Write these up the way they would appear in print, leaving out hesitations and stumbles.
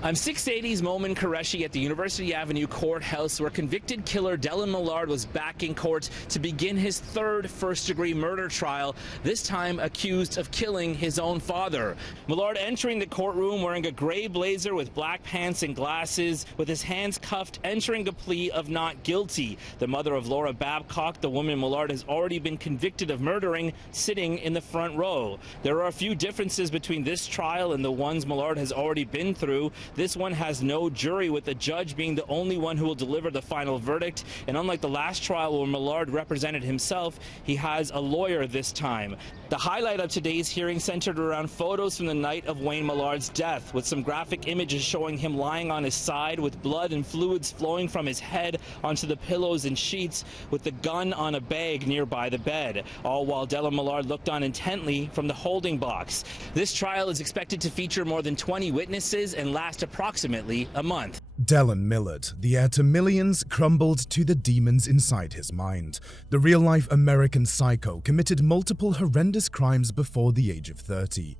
I'm 680's Momin Qureshi at the University Avenue courthouse, where convicted killer Dylan Millard was back in court to begin his third first-degree murder trial, this time accused of killing his own father. Millard entering the courtroom wearing a gray blazer with black pants and glasses, with his hands cuffed, entering a plea of not guilty. The mother of Laura Babcock, the woman Millard has already been convicted of murdering, sitting in the front row. There are a few differences between this trial and the ones Millard has already been through. This one has no jury, with the judge being the only one who will deliver the final verdict. And unlike the last trial where Millard represented himself, he has a lawyer this time. The highlight of today's hearing centered around photos from the night of Wayne Millard's death, with some graphic images showing him lying on his side with blood and fluids flowing from his head onto the pillows and sheets, with the gun on a bag nearby the bed, all while Dylan Millard looked on intently from the holding box. This trial is expected to feature more than 20 witnesses and last approximately a month. Dylan Millard, the heir to millions, crumbled to the demons inside his mind. The real-life American psycho committed multiple horrendous crimes before the age of 30.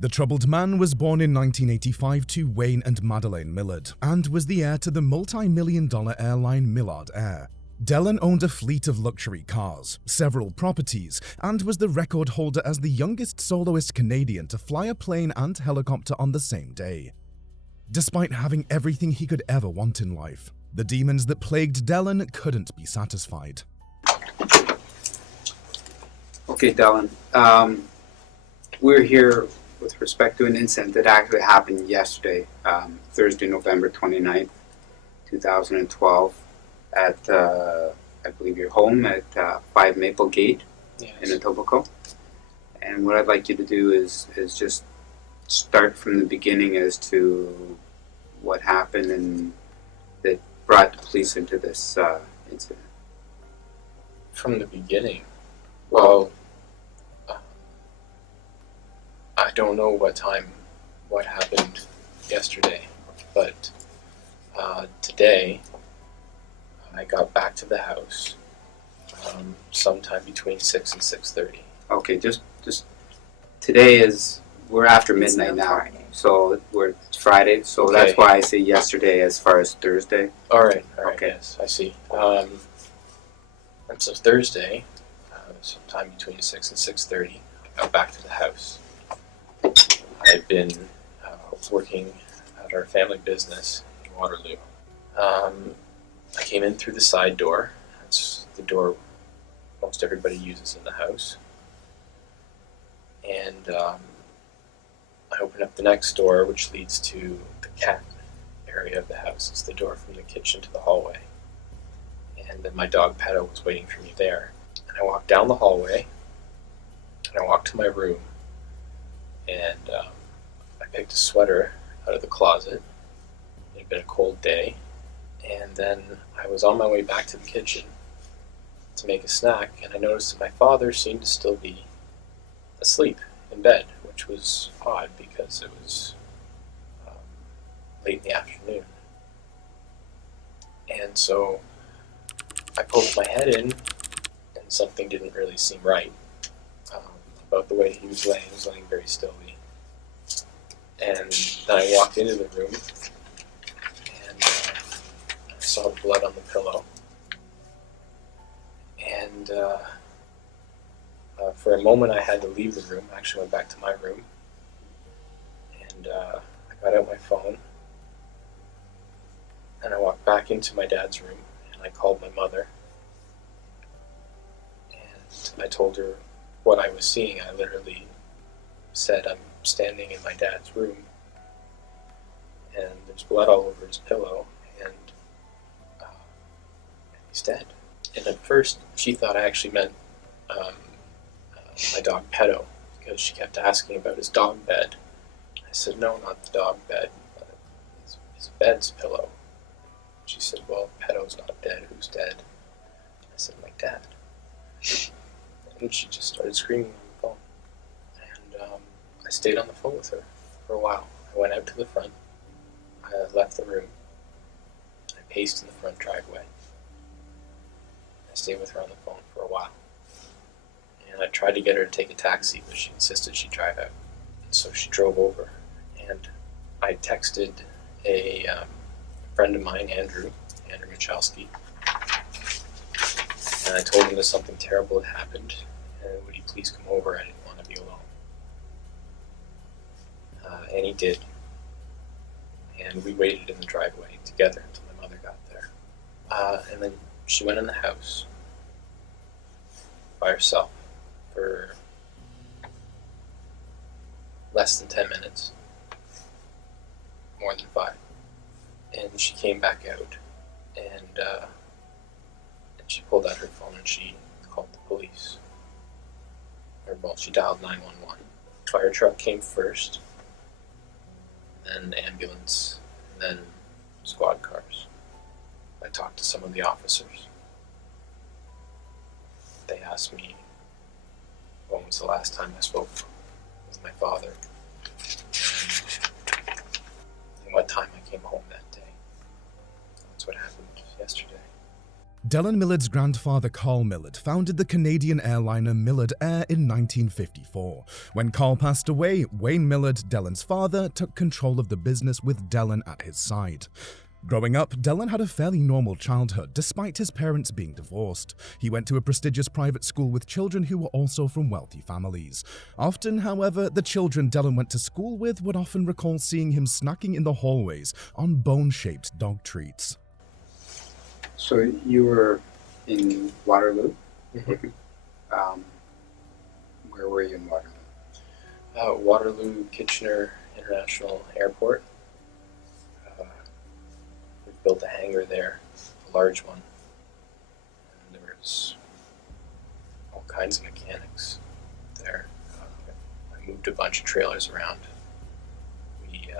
The troubled man was born in 1985 to Wayne and Madeleine Millard, and was the heir to the multi-million-dollar airline Millard Air. Dylan owned a fleet of luxury cars, several properties, and was the record holder as the youngest soloist Canadian to fly a plane and helicopter on the same day. Despite having everything he could ever want in life, the demons that plagued Dylan couldn't be satisfied. Okay, Dylan. We're here with respect to an incident that actually happened yesterday, Thursday, November 29th, 2012, at, I believe, your home at 5 Maple Gate. Yes. In Etobicoke. And what I'd like you to do is just start from the beginning as to what happened and that brought the police into this incident. From the beginning? Well, I don't know what happened yesterday, but today I got back to the house sometime between 6 and 6:30. Okay, just today is, we're after midnight now. Friday. So it's Friday, so Okay. That's why I say yesterday as far as Thursday. All right, Okay. yes, I see. And so Thursday, sometime between 6 and 6:30, I got back to the house. I'd been working at our family business in Waterloo. I came in through the side door. That's the door most everybody uses in the house. And I opened up the next door, which leads to the cat area of the house. It's the door from the kitchen to the hallway. And then my dog Pedo was waiting for me there. And I walked down the hallway, and I walked to my room, and I picked a sweater out of the closet. It had been a cold day. And then I was on my way back to the kitchen to make a snack, and I noticed that my father seemed to still be asleep in bed, which was odd because it was late in the afternoon. And so I poked my head in, and something didn't really seem right about the way he was laying. He was laying very stilly. And then I walked into the room, and I saw the blood on the pillow. And for a moment I had to leave the room. I actually went back to my room, and I got out my phone, and I walked back into my dad's room, and I called my mother, and I told her what I was seeing. I literally said, I'm standing in my dad's room, and there's blood all over his pillow, and he's dead. And at first, she thought I actually meant my dog Pedo, because she kept asking about his dog bed. I said, no, not the dog bed, but his bed's pillow. She said, well, Pedo's not dead. Who's dead? I said, my dad. And she just started screaming on the phone. And I stayed on the phone with her for a while. I went out to the front. I left the room. I paced in the front driveway. I stayed with her on the phone for a while. And I tried to get her to take a taxi, but she insisted she drive out. And so she drove over. And I texted a friend of mine, Andrew Michalski, and I told him that something terrible had happened, and would he please come over? I didn't want to be alone. And he did. And we waited in the driveway together until my mother got there. And then she went in the house by herself for less than 10 minutes, more than 5. And she came back out, and she pulled out her phone and she called the police. Or, well, she dialed 911. Fire truck came first, then ambulance, and then squad cars. I talked to some of the officers. They asked me when was the last time I spoke with my father, and what time I came home that day. That's what happened yesterday. Dellen Millard's grandfather Carl Millard founded the Canadian airliner Millard Air in 1954. When Carl passed away, Wayne Millard, Dellen's father, took control of the business with Dellen at his side. Growing up, Dellen had a fairly normal childhood, despite his parents being divorced. He went to a prestigious private school with children who were also from wealthy families. Often, however, the children Dellen went to school with would often recall seeing him snacking in the hallways on bone-shaped dog treats. So you were in Waterloo? Mm-hmm. Where were you in Waterloo? Waterloo Kitchener International Airport. We built a hangar there, a large one. And there was all kinds of mechanics there. I moved a bunch of trailers around. We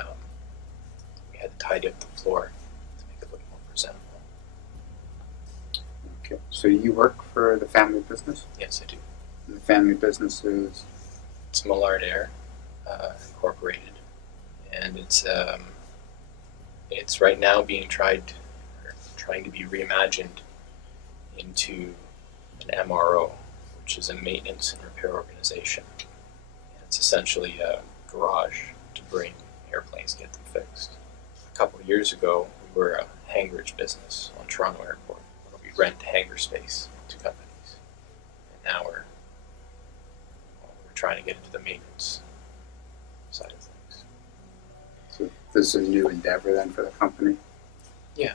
had to tidy up the floor to make it look more presentable. Okay. So you work for the family business? Yes, I do. And the family business is? It's Millard Air Incorporated, and it's right now being trying to be reimagined into an MRO, which is a maintenance and repair organization. And it's essentially a garage to bring airplanes, get them fixed. A couple of years ago, we were a hangarage business on Toronto Airport, where we rent hangar space to companies, and now we're trying to get into the maintenance side of things. So this is a new endeavor then for the company? Yeah.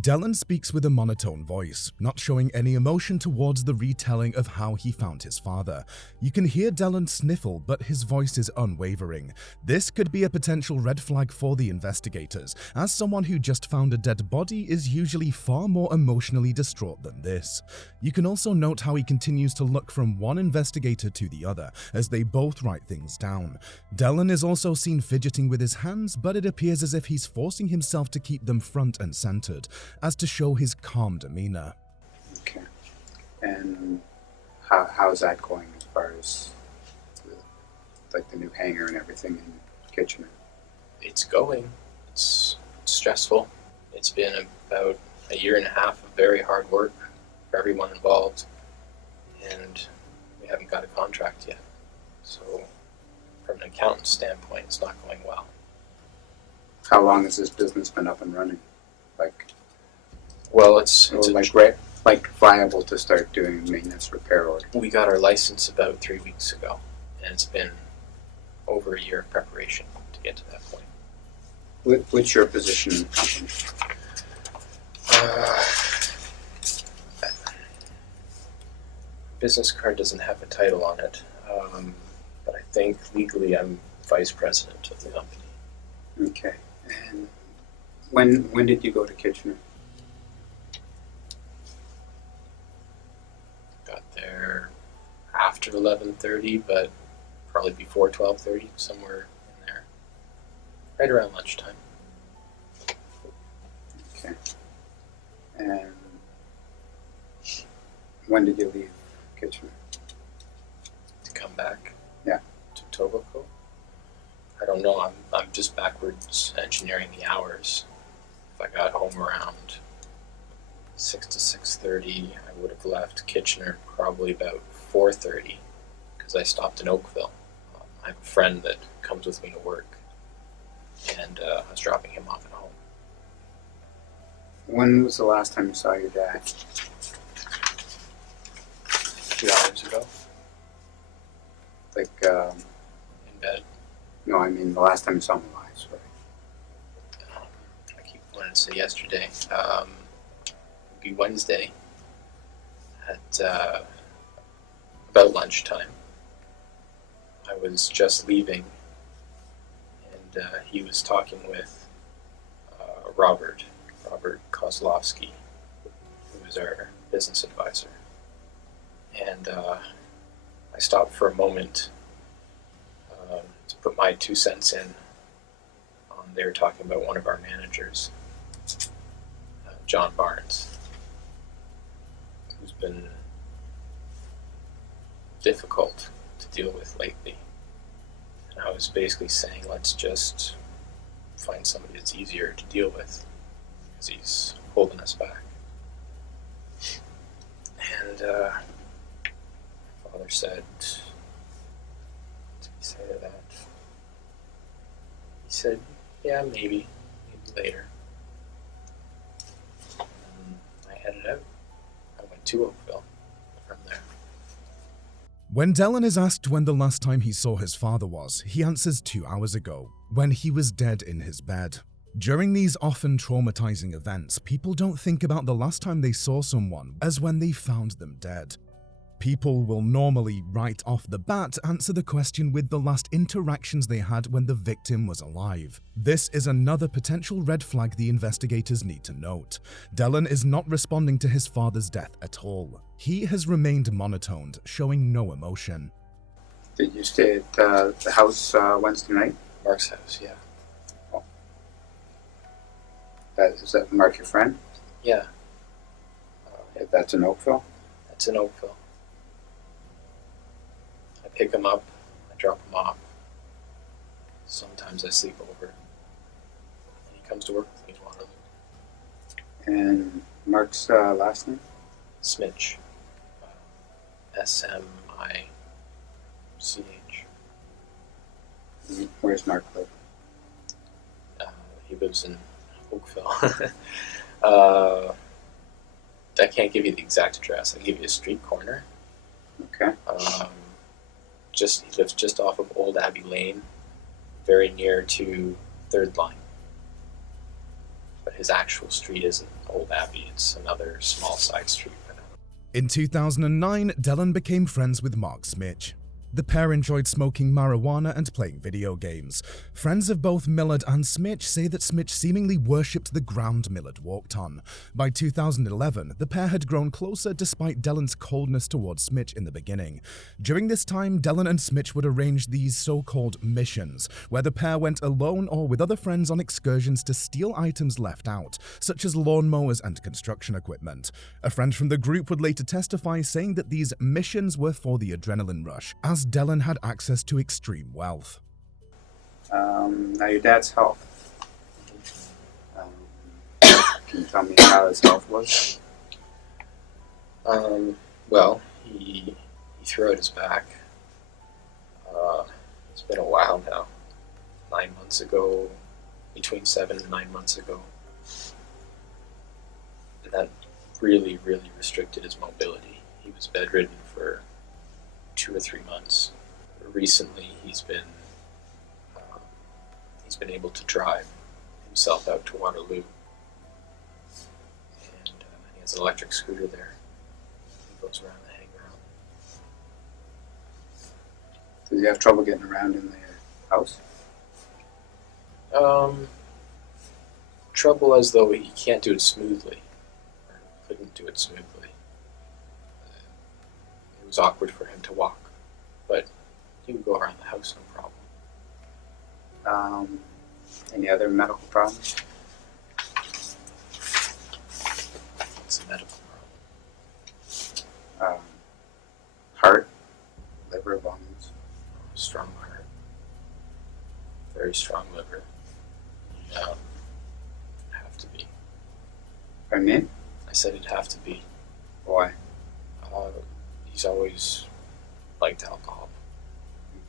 Dellen speaks with a monotone voice, not showing any emotion towards the retelling of how he found his father. You can hear Dellen sniffle, but his voice is unwavering. This could be a potential red flag for the investigators, as someone who just found a dead body is usually far more emotionally distraught than this. You can also note how he continues to look from one investigator to the other, as they both write things down. Dellen is also seen fidgeting with his hands, but it appears as if he's forcing himself to keep them front and centered, as to show his calm demeanor. Okay. And how's that going as far as the new hangar and everything in Kitchener? It's going. It's stressful. It's been about a year and a half of very hard work for everyone involved, and we haven't got a contract yet. So from an accountant's standpoint, it's not going well. How long has this business been up and running? Well, it's viable to start doing maintenance repair order? We got our license about 3 weeks ago, and it's been over a year of preparation to get to that point. What's your position in the company? Business card doesn't have a title on it, but I think legally I'm vice president of the company. Okay. And when did you go to Kitchener? Got there after 11:30, but probably before 12:30, somewhere in there, right around lunchtime. Okay. And when did you leave Kitchener? To come back? Yeah. To Tobacco? I don't know. I'm just backwards engineering the hours. If I got home around 6 to 6:30, I would have left Kitchener probably about 4:30 because I stopped in Oakville. I have a friend that comes with me to work, and I was dropping him off at home. When was the last time you saw your dad? 2 hours ago, Like, in bed. no, I mean the last time you saw him alive, sorry. I keep wanting to say yesterday. It would be Wednesday at about lunchtime. I was just leaving, and he was talking with Robert Kozlowski, who is our business advisor. And I stopped for a moment to put my 2 cents in. They were talking about one of our managers, John Barnes, who's been difficult to deal with lately. And I was basically saying, let's just find somebody that's easier to deal with, because he's holding us back. And Father said, what did he say to that? He said, yeah, maybe later. And I headed out. I went to Oakville from there. When Dellen is asked when the last time he saw his father was, he answers 2 hours ago, when he was dead in his bed. During these often traumatizing events, people don't think about the last time they saw someone as when they found them dead. People will normally, right off the bat, answer the question with the last interactions they had when the victim was alive. This is another potential red flag the investigators need to note. Dellen is not responding to his father's death at all. He has remained monotoned, showing no emotion. Did you stay at the house Wednesday night? Mark's house, yeah. Is that Mark your friend? Yeah, That's in Oakville? that's in Oakville. I pick him up, I drop him off. Sometimes I sleep over. And he comes to work with me in Waterloo. And Mark's last name? Smitch. Smich. Where's Mark live? He lives in Oakville. I can't give you the exact address. I'll give you a street corner. Okay. He lives just off of Old Abbey Lane, very near to Third Line. But his actual street isn't Old Abbey. It's another small side street. In 2009, Dellen became friends with Mark Smitch. The pair enjoyed smoking marijuana and playing video games. Friends of both Millard and Smitch say that Smitch seemingly worshipped the ground Millard walked on. By 2011, the pair had grown closer despite Dellen's coldness towards Smitch in the beginning. During this time, Dellen and Smitch would arrange these so-called missions, where the pair went alone or with other friends on excursions to steal items left out, such as lawnmowers and construction equipment. A friend from the group would later testify, saying that these missions were for the adrenaline rush, as Dellen had access to extreme wealth. Now your dad's health. Can you tell me how his health was? Well, he threw out his back. It's been a while now. 9 months ago, between 7 and 9 months ago. And that really, really restricted his mobility. He was bedridden for 2 or 3 months. Recently, he's been able to drive himself out to Waterloo, and he has an electric scooter there. He goes around the hangaround. Does he have trouble getting around in the house? Trouble as though he can't do it smoothly, or couldn't do it smoothly. It was awkward for him to walk, but he would go around the house, no problem. Any other medical problems? It's a medical problem. Heart, liver, lungs. Strong heart, very strong liver. Have to be. Pardon me? I said it'd have to be. Why? He's always liked alcohol.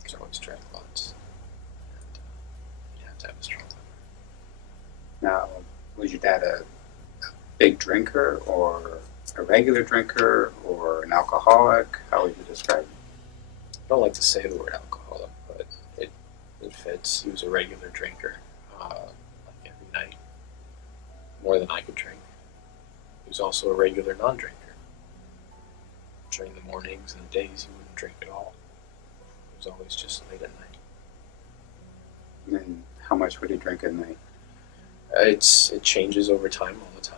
He's always drank lots. And you'd have to have a strong liver. Was your dad a big drinker or a regular drinker or an alcoholic? How would you describe it? I don't like to say the word alcoholic, but it fits. He was a regular drinker, like every night, more than I could drink. He was also a regular non-drinker. During the mornings and the days, he wouldn't drink at all. It was always just late at night. And how much would he drink at night? It changes over time, all the time.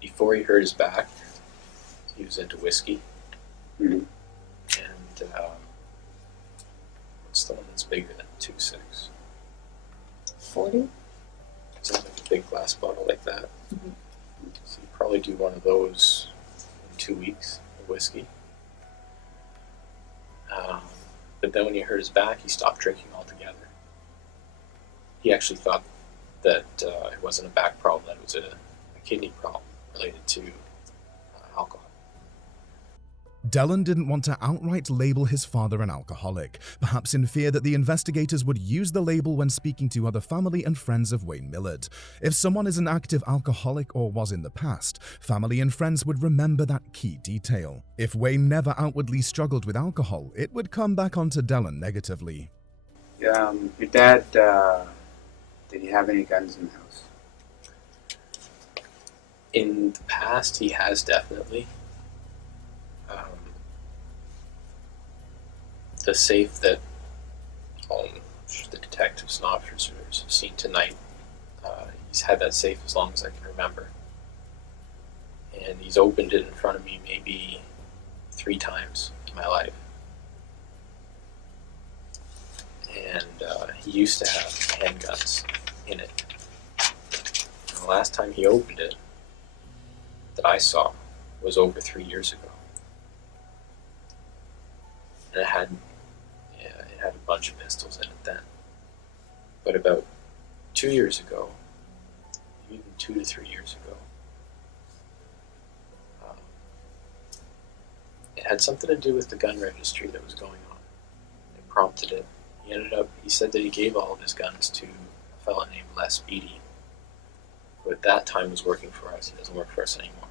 Before he hurt his back, he was into whiskey. Mm-hmm. And what's the one that's bigger than 2.6? 40? Sounds like a big glass bottle like that. Mm-hmm. So you probably do one of those in 2 weeks of whiskey. But then when he hurt his back, he stopped drinking altogether. He actually thought that it wasn't a back problem, that it was a kidney problem related to alcohol. Dellen didn't want to outright label his father an alcoholic, perhaps in fear that the investigators would use the label when speaking to other family and friends of Wayne Millard. If someone is an active alcoholic or was in the past, family and friends would remember that key detail. If Wayne never outwardly struggled with alcohol, it would come back onto Dellen negatively. Your dad, did he have any guns in the house? In the past, he has definitely. The safe that the detectives and officers have seen tonight, he's had that safe as long as I can remember. And he's opened it in front of me maybe 3 times in my life. And he used to have handguns in it. And the last time he opened it that I saw was over 3 years ago. And it had a bunch of pistols in it then. But about 2 years ago, even 2 to 3 years ago, it had something to do with the gun registry that was going on. It prompted it. He said that he gave all of his guns to a fellow named Les Beatty, who at that time was working for us. He doesn't work for us anymore.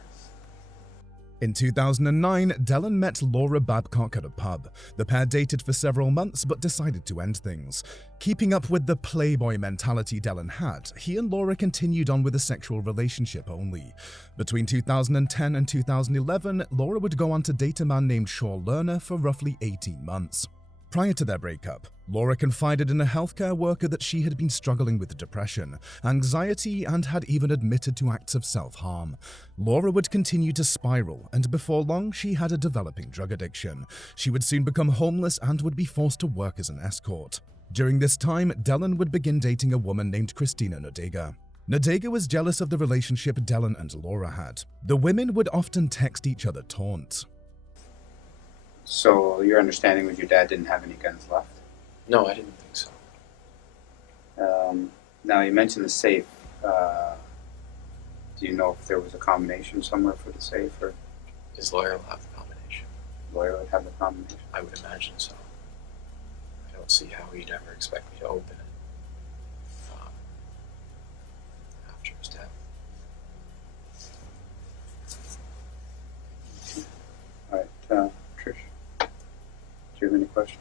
In 2009, Dellen met Laura Babcock at a pub. The pair dated for several months but decided to end things. Keeping up with the playboy mentality Dellen had, he and Laura continued on with a sexual relationship only. Between 2010 and 2011, Laura would go on to date a man named Shaw Lerner for roughly 18 months. Prior to their breakup, Laura confided in a healthcare worker that she had been struggling with depression, anxiety, and had even admitted to acts of self-harm. Laura would continue to spiral, and before long, she had a developing drug addiction. She would soon become homeless and would be forced to work as an escort. During this time, Dellen would begin dating a woman named Christina Nodega. Nodega was jealous of the relationship Dellen and Laura had. The women would often text each other taunts. So your understanding was your dad didn't have any guns left? No, I didn't think so. Now you mentioned the safe. Do you know if there was a combination somewhere for the safe, or His lawyer will have the combination. the lawyer would have the combination? I would imagine so. I don't see how he'd ever expect me to open it after his death. All right, Trish, do you have any questions?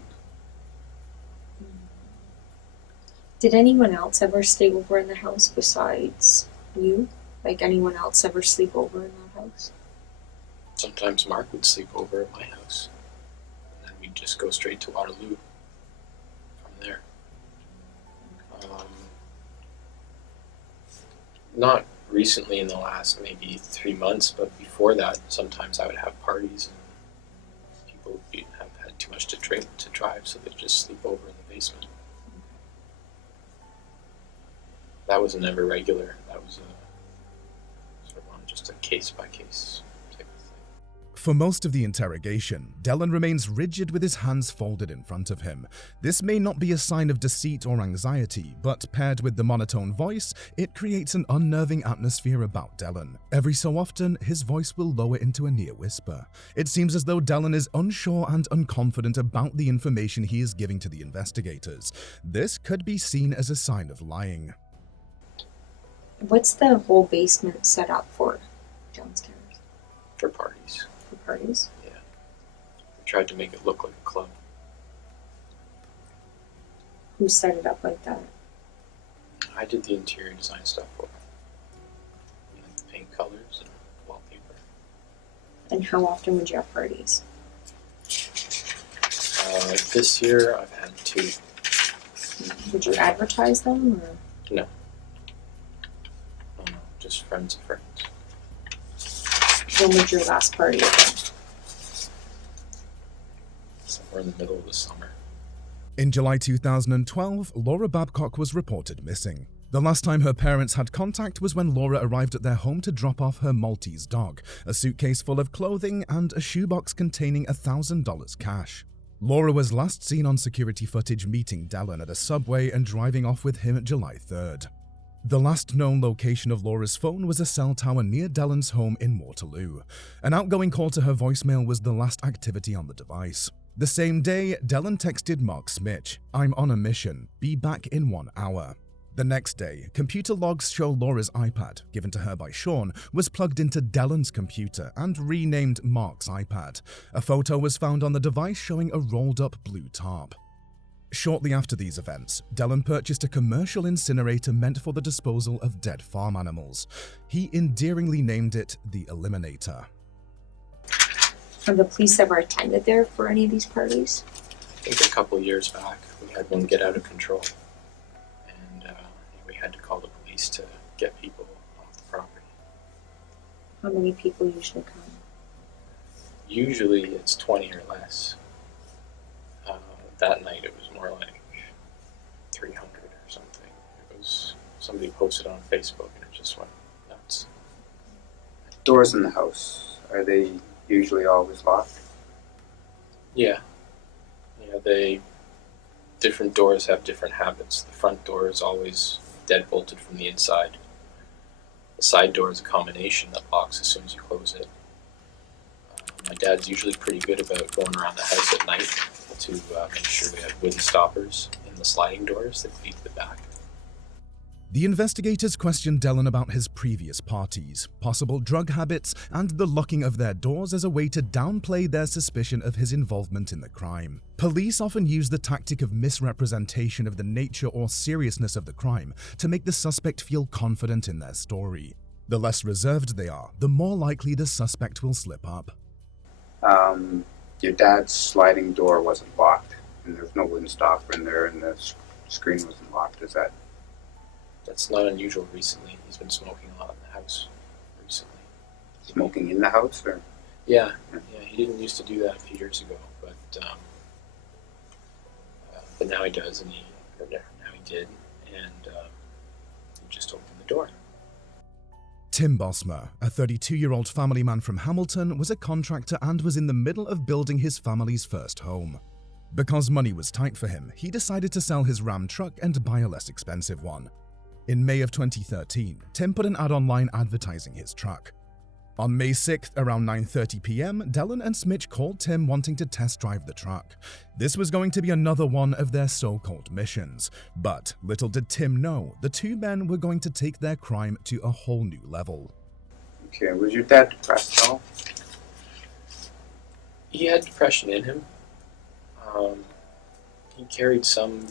Did anyone else ever stay over in the house besides you? Like anyone else ever sleep over in that house? Sometimes Mark would sleep over at my house, and then we'd just go straight to Waterloo from there. Not recently in the last maybe 3 months, but before that, sometimes I would have parties and people would have had too much to drink to drive, so they'd just sleep over in the basement. That was never regular. That was sort of on just a case-by-case type of thing. For most of the interrogation, Dellen remains rigid with his hands folded in front of him. This may not be a sign of deceit or anxiety, but paired with the monotone voice, it creates an unnerving atmosphere about Dellen. Every so often, his voice will lower into a near whisper. It seems as though Dellen is unsure and unconfident about the information he is giving to the investigators. This could be seen as a sign of lying. What's the whole basement set up for downstairs? For parties. For parties? Yeah. We tried to make it look like a club. Who set it up like that? I did the interior design stuff for it. Like paint colors and wallpaper. And how often would you have parties? This year I've had 2. Would you advertise them, or? No. Oh, no, just friends of friends. When would your last party have been? Somewhere in the middle of the summer. In July 2012, Laura Babcock was reported missing. The last time her parents had contact was when Laura arrived at their home to drop off her Maltese dog, a suitcase full of clothing, and a shoebox containing $1,000 cash. Laura was last seen on security footage meeting Dallin at a subway and driving off with him July 3rd. The last known location of Laura's phone was a cell tower near Dallin's home in Waterloo. An outgoing call to her voicemail was the last activity on the device. The same day, Dallin texted Mark Smitch, "I'm on a mission. Be back in 1 hour." The next day, computer logs show Laura's iPad, given to her by Sean, was plugged into Dallin's computer and renamed Mark's iPad. A photo was found on the device showing a rolled-up blue tarp. Shortly after these events, Dallin purchased a commercial incinerator meant for the disposal of dead farm animals. He endearingly named it the Eliminator. Have the police ever attended there for any of these parties? I think a couple of years back we had one get out of control. And we had to call the police to get people off the property. How many people usually come? Usually it's 20 or less. That night it was more like 300 or something. It was somebody posted on Facebook and it just went nuts. Doors in the house, are they usually always locked? Yeah. Different doors have different habits. The front door is always deadbolted from the inside. The side door is a combination that locks as soon as you close it. My dad's usually pretty good about going around the house at night to make sure we have wooden stoppers in the sliding doors that lead to the back. The investigators questioned Dallin about his previous parties, possible drug habits, and the locking of their doors as a way to downplay their suspicion of his involvement in the crime. Police often use the tactic of misrepresentation of the nature or seriousness of the crime to make the suspect feel confident in their story. The less reserved they are, the more likely the suspect will slip up. Your dad's sliding door wasn't locked, and there's no wooden stopper in there, and the screen wasn't locked. Is that? That's not unusual recently. He's been smoking a lot in the house recently. Smoking in the house, or? Yeah, he didn't used to do that a few years ago, but now he does, now he did, and he just opened the door. Tim Bosmer, a 32-year-old family man from Hamilton, was a contractor and was in the middle of building his family's first home. Because money was tight for him, he decided to sell his Ram truck and buy a less expensive one. In May of 2013, Tim put an ad online advertising his truck. On May 6th, around 9:30 p.m., Dallin and Smitch called Tim wanting to test drive the truck. This was going to be another one of their so-called missions. But little did Tim know, the two men were going to take their crime to a whole new level. Okay, was your dad depressed at all? He had depression in him. He carried some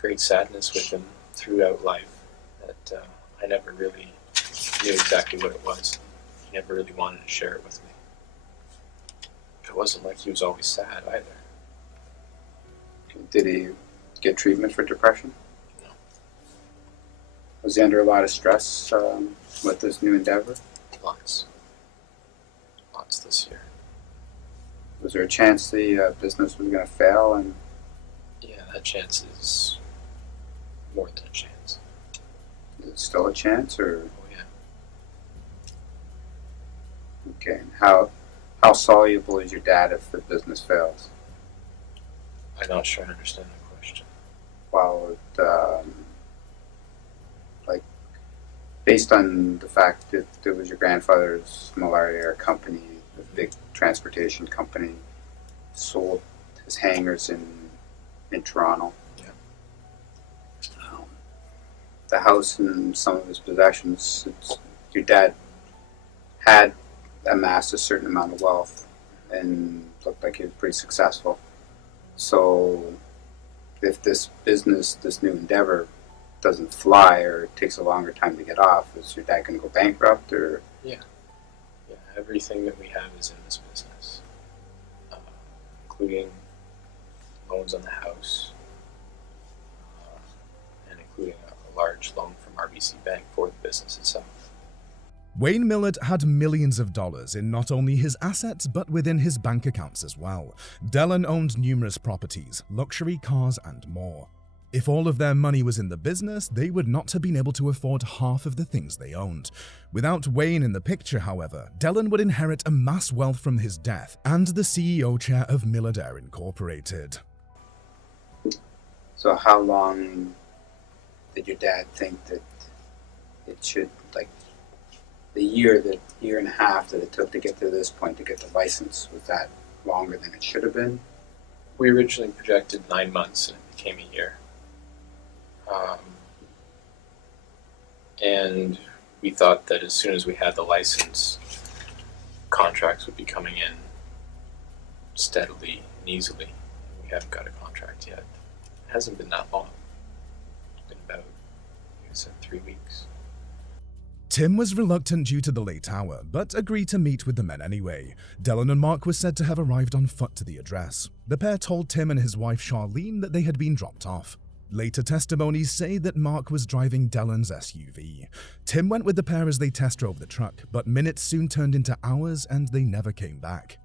great sadness with him throughout life that I never really knew exactly what it was. He never really wanted to share it with me. It wasn't like he was always sad either. Did he get treatment for depression? No. Was he under a lot of stress with this new endeavor? Lots this year. Was there a chance the business was going to fail? And Yeah, that chance is more than a chance. is it still a chance, or? Oh yeah. Okay, and how soluble is your dad if the business fails? I'm not sure I understand the question. Well, like, based on the fact that it was your grandfather's malaria company, a big transportation company, sold his hangars in Toronto. Yeah. the house and some of his possessions, your dad had amassed a certain amount of wealth and looked like he was pretty successful. So if this business, this new endeavor, doesn't fly or it takes a longer time to get off, is your dad going to go bankrupt? Or Yeah, everything that we have is in this business, including loans on the house, and including a large loan from RBC Bank for the business itself. Wayne Millard had millions of dollars in not only his assets but within his bank accounts as well. Dellen owned numerous properties, luxury cars, and more. If all of their money was in the business, they would not have been able to afford half of the things they owned. Without Wayne in the picture, however, Dellen would inherit amass wealth from his death and the CEO chair of Millionaire Incorporated. so how long did your dad think that it should, like, the year and a half that it took to get to this point to get the license, was that longer than it should have been? We originally projected 9 months, and it became a year. And we thought that as soon as we had the license, contracts would be coming in steadily and easily. We haven't got a contract yet. It hasn't been that long. It's been about, like I said, 3 weeks. Tim was reluctant due to the late hour, but agreed to meet with the men anyway. Dellen and Mark were said to have arrived on foot to the address. The pair told Tim and his wife Charlene that they had been dropped off. Later testimonies say that Mark was driving Dellen's SUV. Tim went with the pair as they test drove the truck, but minutes soon turned into hours and they never came back.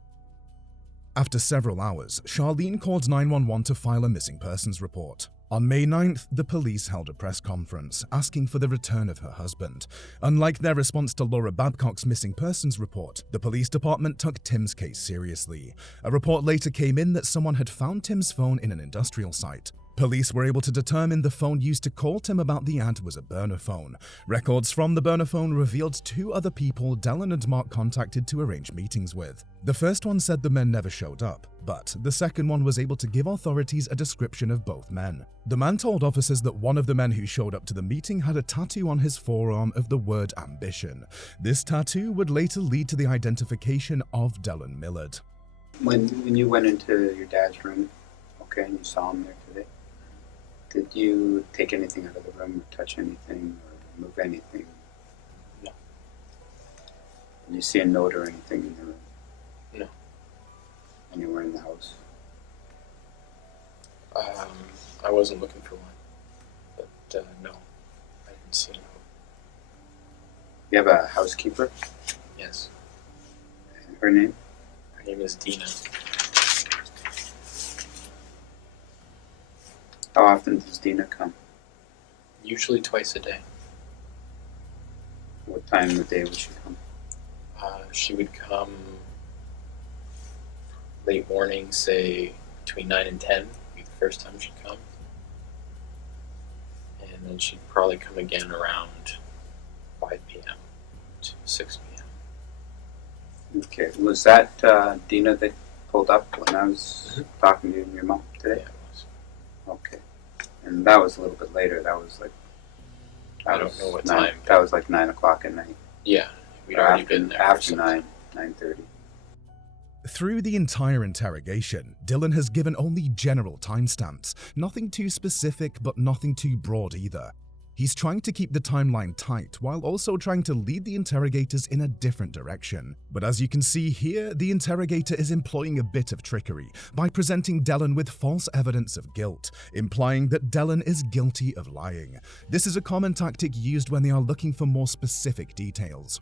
After several hours, Charlene called 911 to file a missing persons report. On May 9th, the police held a press conference asking for the return of her husband. Unlike their response to Laura Babcock's missing persons report, the police department took Tim's case seriously. A report later came in that someone had found Tim's phone in an industrial site. Police were able to determine the phone used to call Tim about the ad was a burner phone. Records from the burner phone revealed 2 other people Dellen and Mark contacted to arrange meetings with. The first one said the men never showed up, but the second one was able to give authorities a description of both men. The man told officers that one of the men who showed up to the meeting had a tattoo on his forearm of the word ambition. This tattoo would later lead to the identification of Dellen Millard. When you went into your dad's room, okay, and you saw him there today, did you take anything out of the room or touch anything or move anything? No. Did you see a note or anything in the room? No. Anywhere in the house? I wasn't looking for one, but no, I didn't see one. You have a housekeeper? Yes. Her name? Her name is Dina. How often does Dina come? Usually twice a day. What time of the day would she come? She would come late morning, say between 9 and 10 would be the first time she'd come. And then she'd probably come again around 5 p.m. to 6 p.m. Okay. Was that Dina that pulled up when I was talking to you and your mom Yeah, today? it was. Okay. And that was a little bit later. That was like... I don't know what time. That was like 9 o'clock at night. Yeah, we'd already been there. After 9:30. Through the entire interrogation, Dellen has given only general timestamps, nothing too specific but nothing too broad either. He's trying to keep the timeline tight while also trying to lead the interrogators in a different direction. But as you can see here, the interrogator is employing a bit of trickery by presenting Dellen with false evidence of guilt, implying that Dellen is guilty of lying. This is a common tactic used when they are looking for more specific details.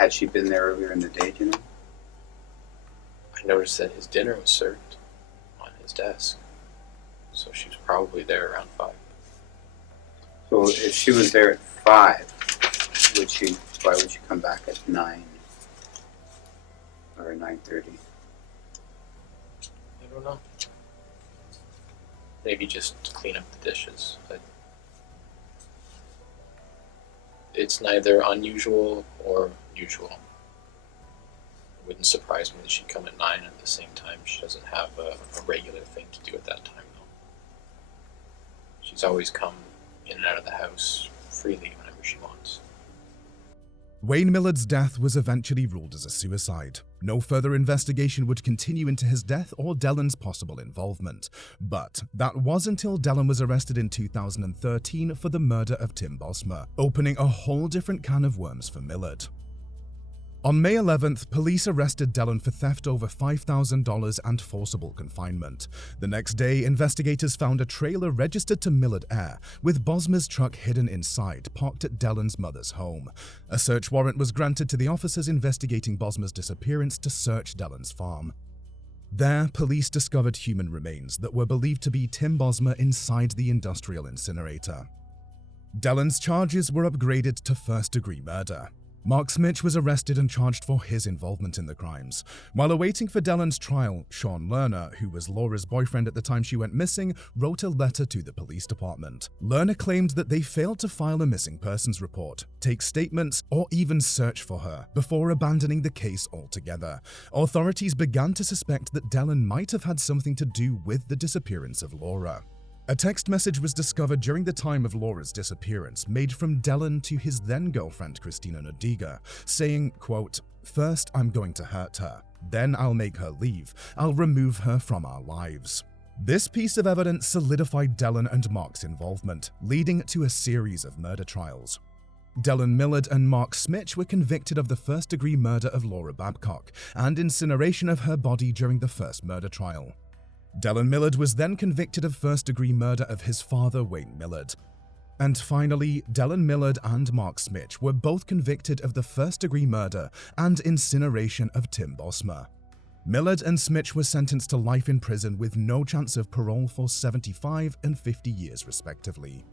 Had she been there earlier in the day, do you know? I noticed that his dinner was served on his desk, so she was probably there around 5. So if she was there at 5, why would she come back at 9 or 9:30? I don't know. Maybe just to clean up the dishes, but it's neither unusual or usual. It wouldn't surprise me that she'd come at 9 at the same time. She doesn't have a regular thing to do at that time, though. She's always come in and out of the house freely whenever she wants. Wayne Millard's death was eventually ruled as a suicide. No further investigation would continue into his death or Dellen's possible involvement. But that was until Dellen was arrested in 2013 for the murder of Tim Bosma, opening a whole different can of worms for Millard. On May 11th, police arrested Dellen for theft over $5,000 and forcible confinement. The next day, investigators found a trailer registered to Millard Air, with Bosma's truck hidden inside, parked at Dellen's mother's home. A search warrant was granted to the officers investigating Bosma's disappearance to search Dellen's farm. There, police discovered human remains that were believed to be Tim Bosma inside the industrial incinerator. Dellen's charges were upgraded to first-degree murder. Mark Smich was arrested and charged for his involvement in the crimes. While awaiting for Dellen's trial, Sean Lerner, who was Laura's boyfriend at the time she went missing, wrote a letter to the police department. Lerner claimed that they failed to file a missing persons report, take statements, or even search for her before abandoning the case altogether. Authorities began to suspect that Dellen might have had something to do with the disappearance of Laura. A text message was discovered during the time of Laura's disappearance, made from Dellen to his then-girlfriend Christina Nodiga, saying, quote, "First, I'm going to hurt her. Then I'll make her leave. I'll remove her from our lives." This piece of evidence solidified Dellen and Mark's involvement, leading to a series of murder trials. Dellen Millard and Mark Smich were convicted of the first-degree murder of Laura Babcock and incineration of her body during the first murder trial. Dellen Millard was then convicted of first-degree murder of his father, Wayne Millard. And finally, Dellen Millard and Mark Smich were both convicted of the first-degree murder and incineration of Tim Bosma. Millard and Smich were sentenced to life in prison with no chance of parole for 75 and 50 years respectively.